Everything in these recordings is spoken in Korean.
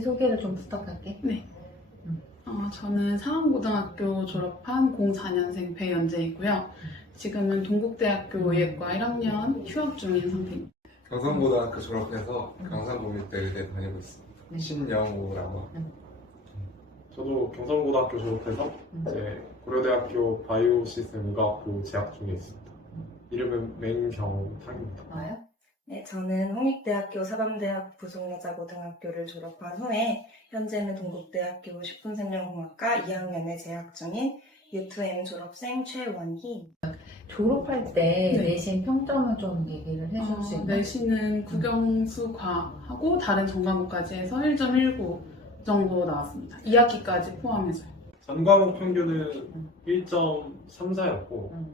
소개를 좀 부탁할게. 네. 저는 상암고등학교 졸업한 04년생 배연재이고요. 지금은 동국대학교 의예과 1학년 휴학 중인 상태입니다. 경상고등학교 졸업해서 경상국립대 의대 다니고 있습니다. 신영우라고 합니다. 저도 경상고등학교 졸업해서 이제 고려대학교 바이오시스템의과학부 재학 중에 있습니다. 이름은 맹경탁입니다. 나요? 네, 저는 홍익대학교 사범대학 부속여자고등학교를 졸업한 후에 현재는 동국대학교 식품생명공학과 2학년에 재학 중인 U2M 졸업생 최원희입니다. 졸업할 때 네. 내신 평점을 좀 얘기를 해줄 수 있나요? 내신은 국영수과하고 다른 전과목까지 해서 1.19 정도 나왔습니다. 2학기까지 포함해서요. 전과목 평균은 1.34였고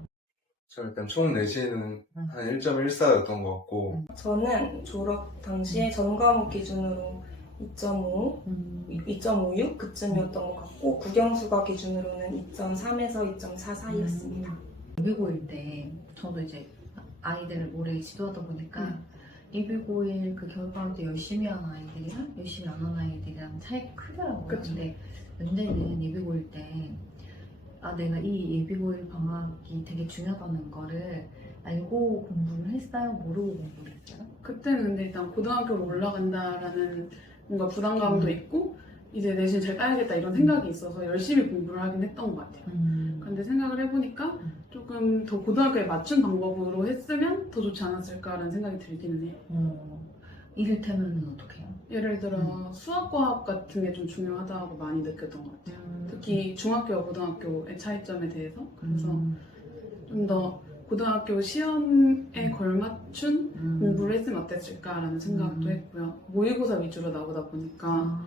저 일단 총 내신은 한 1.14였던 것 같고 저는 졸업 당시에 전과목 기준으로 2.5, 2.56 그쯤이었던 것 같고 국영수과 기준으로는 2.3에서 2.4 사이였습니다. 예비고일 때 저도 이제 아이들을 오래 지도하다 보니까 예비고일 그 겨울방학 때 열심히 한 아이들이랑 열심히 안 한 아이들이랑 차이가 크더라고요. 그쵸. 근데 연대는 예비고일 때 내가 이 예비고일 방학이 되게 중요하다는 거를 알고 공부를 했어요? 모르고 공부를 했어요? 그때는 근데 일단 고등학교로 올라간다라는 뭔가 부담감도 있고 이제 내신 잘 따야겠다 이런 생각이 있어서 열심히 공부를 하긴 했던 것 같아요. 근데 생각을 해보니까 조금 더 고등학교에 맞춘 방법으로 했으면 더 좋지 않았을까라는 생각이 들기는 해요. 이를테면 어떻게 해요? 예를 들어 수학과학 같은 게 좀 중요하다고 많이 느꼈던 것 같아요. 특히 중학교와 고등학교의 차이점에 대해서 그래서 좀 더 고등학교 시험에 걸맞춘 공부를 했으면 어땠을까라는 생각도 했고요. 모의고사 위주로 나오다 보니까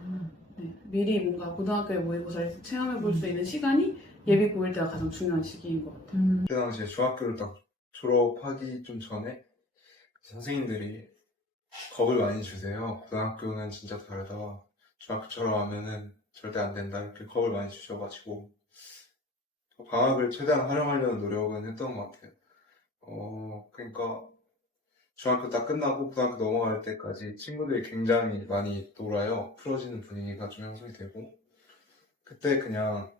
네, 미리 뭔가 고등학교의 모의고사를 체험해 볼 수 있는 시간이 예비 고일 때가 가장 중요한 시기인 것 같아요. 그때 당시에 중학교를 딱 졸업하기 좀 전에 선생님들이 겁을 많이 주세요. 고등학교는 진짜 다르다. 중학교처럼 하면은 절대 안 된다. 이렇게 겁을 많이 주셔가지고 방학을 최대한 활용하려는 노력은 했던 것 같아요. 그러니까 중학교 딱 끝나고 고등학교 넘어갈 때까지 친구들이 굉장히 많이 놀아요. 풀어지는 분위기가 좀 형성이 되고 그때 그냥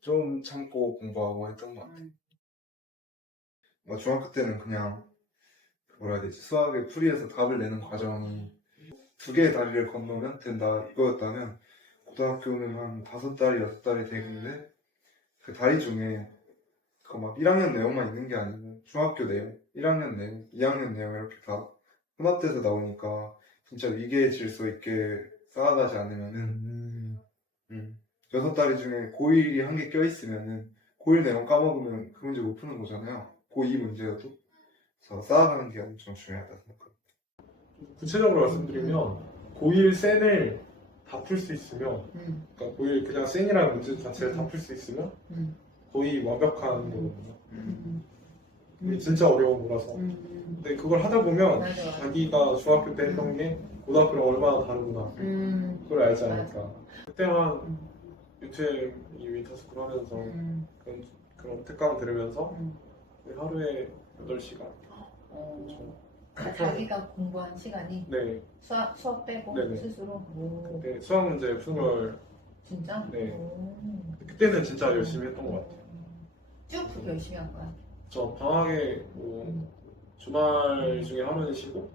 좀 참고 공부하고 했던 것 같아요. 중학교 때는 그냥 뭐라 해야 되지? 수학의 풀이에서 답을 내는 과정이 2개의 다리를 건너면 된다 이거였다면 고등학교는 한 5다리, 6다리 되는데 그 다리 중에 그 막 1학년 내용만 있는 게 아니고 중학교 내용, 1학년 내용, 2학년 내용 이렇게 다 혼합돼서 나오니까 진짜 위계의 질서 있게 쌓아가지 않으면은 6다리 중에 고1이 한 개 껴있으면은 고1 내용 까먹으면 그 문제 못 푸는 거잖아요. 고2 문제여도. 그래서 쌓아가는 게 엄청 중요하다 생각합니다. 구체적으로 말씀드리면 고1 센을 다 풀 수 있으면 그러니까 고1 그냥 센이라는 문제 자체를 다 풀 수 있으면 거의 완벽한 거거든요. 이게 진짜 어려운 거라서. 근데 그걸 하다 보면 맞아. 자기가 중학교 때 했던 게 고등학교랑 얼마나 다르구나 그걸 알지 않을까. 그때만 U2M 이 윈터스쿨 하면서 그런 특강 들으면서 하루에 8시간 자기가 공부한 시간이 네, 수업 빼고 네네. 스스로? 그때 수학 문제 푸는 걸 진짜? 네. 오. 그때는 진짜 열심히 했던 것 같아요. 쭉 그렇게 열심히 한 거야? 저 방학에 뭐 주말 중에 하루는 쉬고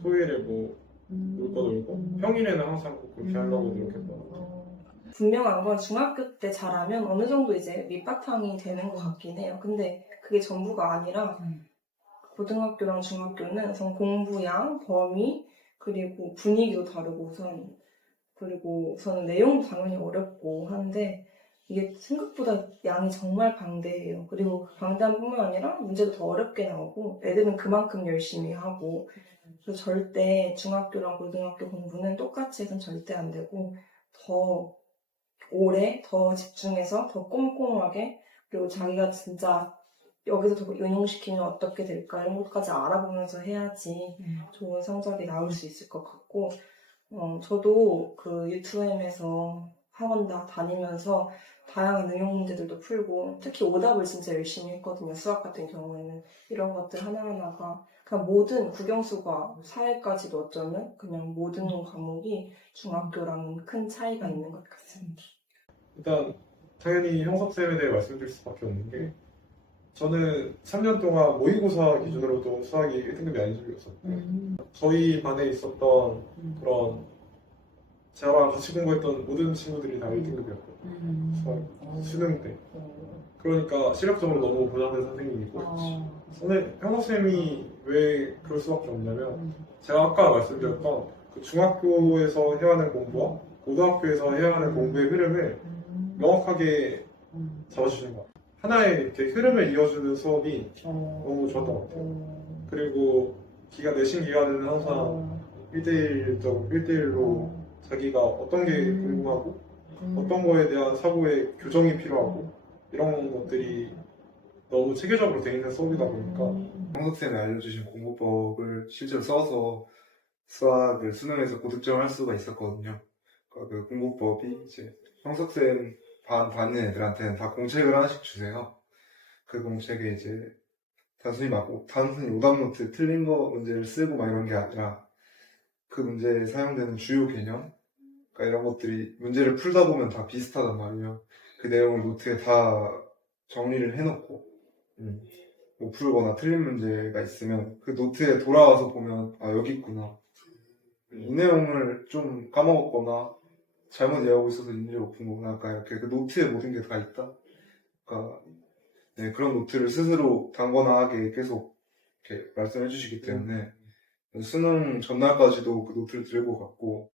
토요일에 뭐 놀 거 놀고 평일에는 항상 꼭 그렇게 하려고 노력했던 것 같아요. 분명한 건 중학교 때 잘하면 어느 정도 이제 밑바탕이 되는 것 같긴 해요. 근데 그게 전부가 아니라 고등학교랑 중학교는 우선 공부량, 범위, 그리고 분위기도 다르고 그리고 우선 내용도 당연히 어렵고 한데 이게 생각보다 양이 정말 방대해요. 그리고 방대한 뿐만 아니라 문제도 더 어렵게 나오고 애들은 그만큼 열심히 하고 그래서 절대 중학교랑 고등학교 공부는 똑같이 해서는 절대 안 되고 더 오래, 더 집중해서, 더 꼼꼼하게 그리고 자기가 진짜 여기서 더 응용시키면 어떻게 될까 이런 것까지 알아보면서 해야지 좋은 성적이 나올 수 있을 것 같고 저도 그 U2M에서 학원 다 다니면서 다양한 응용 문제들도 풀고 특히 오답을 진짜 열심히 했거든요. 수학 같은 경우에는 이런 것들 하나하나가 그냥 모든 국영수과 사회까지도 어쩌면 그냥 모든 과목이 중학교랑은 큰 차이가 있는 것 같습니다. 일단 당연히 형석쌤에 대해 말씀드릴 수밖에 없는 게 저는 3년 동안 모의고사 기준으로도 수학이 1등급이 아닌 적이 없었고 저희 반에 있었던 그런 저랑 같이 공부했던 모든 친구들이 다 1등급이었거든요. 수학 수능 때. 그러니까 실력적으로 너무 보장된 선생님이고 저는 형석쌤이 왜 그럴 수밖에 없냐면 제가 아까 말씀드렸던 그 중학교에서 해야 하는 공부와 고등학교에서 해야 하는 공부의 흐름을 명확하게 잡아주시는 것 같아요. 하나의 이렇게 흐름을 이어주는 수업이 너무 좋았던 것 같아요. 그리고 내신 기간에는 항상 1대1로 자기가 어떤 게 궁금하고 어떤 거에 대한 사고의 교정이 필요하고 이런 것들이 너무 체계적으로 되어 있는 수업이다 보니까 형석쌤이 알려주신 공부법을 실제로 써서 수학을 수능에서 고득점을 할 수가 있었거든요. 그러니까 그 공부법이 이제 형석쌤 반인 애들한테는 다 공책을 하나씩 주세요. 그 공책에 이제 단순히 오답노트 틀린 거 문제를 쓰고 막 이런 게 아니라 그 문제에 사용되는 주요 개념 그러니까 이런 것들이 문제를 풀다 보면 다 비슷하단 말이에요. 그 내용을 노트에 다 정리를 해놓고 뭐 풀거나 틀린 문제가 있으면 그 노트에 돌아와서 보면 아 여기 있구나 이 내용을 좀 까먹었거나 잘못 이해하고 있어서 인지를 높은 거구나 약간 이렇게 그 노트에 모든 게 다 있다 그러니까 네, 그런 노트를 스스로 단권화하게 계속 이렇게 말씀해 주시기 때문에 수능 전날까지도 그 노트를 들고 갔고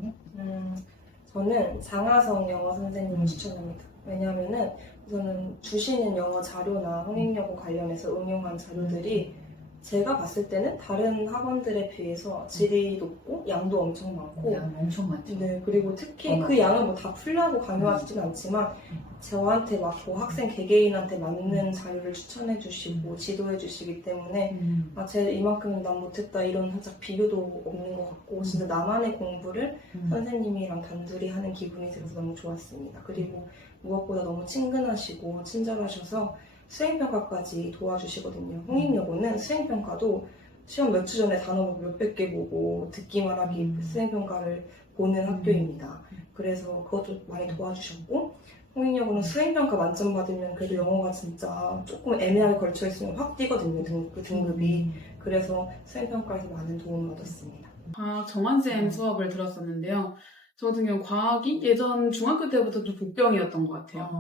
저는 장하성 영어 선생님을 추천합니다. 왜냐하면은 우선은 주시는 영어 자료나 홍익여고 관련해서 응용한 자료들이 제가 봤을 때는 다른 학원들에 비해서 질이 높고 양도 엄청 많고 양 엄청 많죠. 네, 그리고 특히 그 양을 뭐 다 풀라고 강요하지는 않지만 저한테 막 그 학생 개개인한테 맞는 자료를 추천해 주시고 지도해 주시기 때문에 아, 쟤 이만큼은 난 못했다 이런 살짝 비교도 없는 것 같고 진짜 나만의 공부를 선생님이랑 단둘이 하는 기분이 들어서 너무 좋았습니다. 그리고 무엇보다 너무 친근하시고 친절하셔서 수행평가까지 도와주시거든요. 홍익여고는 수행평가도 시험 몇 주 전에 단어 몇백 개 보고 듣기만 하기 수행평가를 보는 학교입니다. 그래서 그것도 많이 도와주셨고 홍익여고는 수행평가 만점 받으면 그래도 영어가 진짜 조금 애매하게 걸쳐있으면 확 뛰거든요. 그 등급이. 그래서 수행평가에서 많은 도움을 얻었습니다. 과학 정한쌤 수업을 들었었는데요. 저 같은 경우 과학이 예전 중학교 때부터 좀 복병이었던 것 같아요.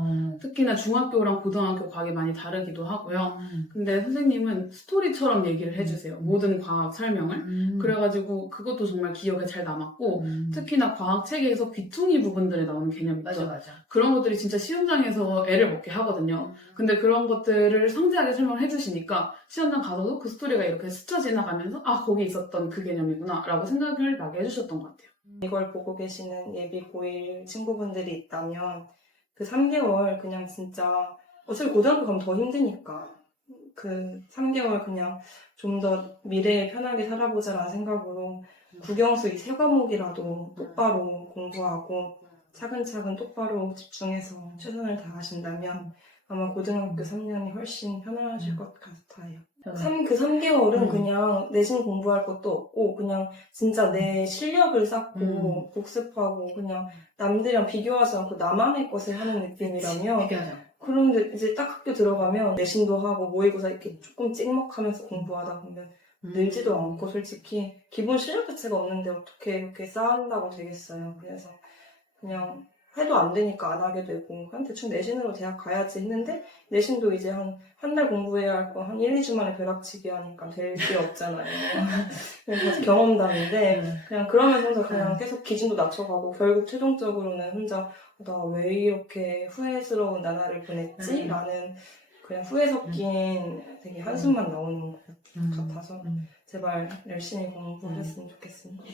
특히나 중학교랑 고등학교 과학이 많이 다르기도 하고요. 근데 선생님은 스토리처럼 얘기를 해주세요. 모든 과학 설명을. 그래가지고 그것도 정말 기억에 잘 남았고 특히나 과학 체계에서 귀퉁이 부분들에 나오는 개념 있죠. 맞아. 그런 것들이 진짜 시험장에서 애를 먹게 하거든요. 근데 그런 것들을 상세하게 설명을 해주시니까 시험장 가서도 그 스토리가 이렇게 스쳐 지나가면서 아 거기 있었던 그 개념이구나 라고 생각을 나게 해주셨던 것 같아요. 이걸 보고 계시는 예비 고1 친구분들이 있다면 그 3개월 그냥 진짜 어차피 고등학교 가면 더 힘드니까 그 3개월 그냥 좀 더 미래에 편하게 살아보자라는 생각으로 국영수 이 3과목이라도 똑바로 공부하고 차근차근 똑바로 집중해서 최선을 다하신다면 아마 고등학교 3년이 훨씬 편하실 것 같아요. 그 3개월은 그냥 내신 공부할 것도 없고 그냥 진짜 내 실력을 쌓고 복습하고 그냥 남들이랑 비교하지 않고 나만의 것을 하는 느낌이라면 그런데 이제 딱 학교 들어가면 내신도 하고 모의고사 이렇게 조금 찍먹하면서 공부하다 보면 늘지도 않고 솔직히 기본 실력 자체가 없는데 어떻게 이렇게 쌓는다고 되겠어요. 그래서 그냥 해도 안 되니까 안 하게 되고 그냥 대충 내신으로 대학 가야지 했는데 내신도 이제 한 달 공부해야 할 거 한 1, 2주 만에 벼락치기 하니까 될 게 없잖아요. 그래서 경험담인데 그냥 그러면서 그냥 계속 기준도 낮춰가고 결국 최종적으로는 혼자 나 왜 이렇게 후회스러운 나날을 보냈지? 라는 그냥 후회 섞인 되게 한숨만 나오는 것 같아서 제발 열심히 공부했으면 좋겠습니다.